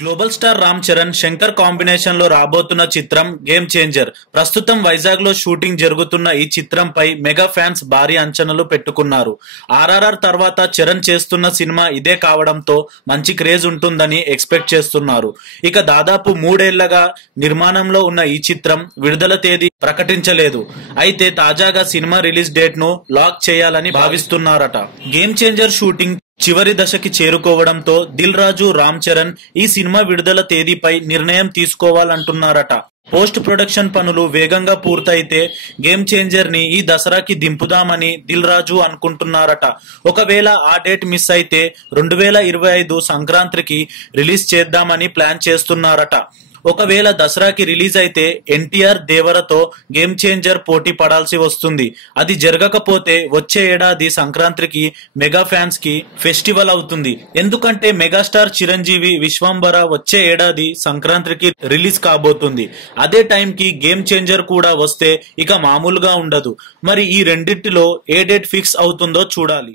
Global star Ram Charan, Shankar combination లో రాబోతున్న చిత్రం గేమ్ చేంజర్. ప్రస్తుతం వైజాగ్ లో షూటింగ్ జరుగుతున్న ఈ చిత్రంపై మెగా ఫ్యాన్స్ భారీ అంచనాలు పెట్టుకున్నారు. ఆర్ఆర్ఆర్ తర్వాత చరణ్ చేస్తున్న సినిమా ఇదే కావడంతో మంచి క్రేజ్ ఉంటుందని ఎక్స్పెక్ట్ చేస్తున్నారు. ఇక దాదాపు 3 ఏళ్లగా నిర్మాణంలో ఉన్న ఈ చిత్రం విడుదల తేదీ ప్రకటించలేదు. అయితే తాజాగా సినిమా రిలీజ్ డేట్ ను లాక్ చేయాలని భావిస్తున్నారట. గేమ్ చేంజర్ షూటింగ్ చివరి దశకి చేరుకోవడంతో దిల్ రాజు, రామ్ చరణ్ ఈ సినిమా విడుదల తేదీపై నిర్ణయం తీసుకోవాలంటున్నారట. పోస్ట్ ప్రొడక్షన్ పనులు వేగంగా పూర్తయితే గేమ్ చేంజర్ ని ఈ దసరాకి దింపుదామని దిల్ రాజు అనుకుంటున్నారట. ఒకవేళ ఆ డేట్ మిస్ అయితే 2025 సంక్రాంతికి రిలీజ్ చేద్దామని ప్లాన్ చేస్తున్నారట. ఒకవేళ దసరాకి రిలీజ్ అయితే ఎన్టీఆర్, దేవరతో గేమ్ చేంజర్ పోటీ పడాల్సి వస్తుంది. అది జరగకపోతే వచ్చే ఏడాది సంక్రాంతికి మెగా ఫ్యాన్స్ కి ఫెస్టివల్ అవుతుంది. ఎందుకంటే మెగాస్టార్ చిరంజీవి విశ్వంబర వచ్చే ఏడాది సంక్రాంతికి రిలీజ్ కాబోతుంది. అదే టైంకి గేమ్ చేంజర్ కూడా వస్తే ఇక మామూలుగా ఉండదు. మరి ఈ రెండింటిలో ఏ డేట్ ఫిక్స్ అవుతుందో చూడాలి.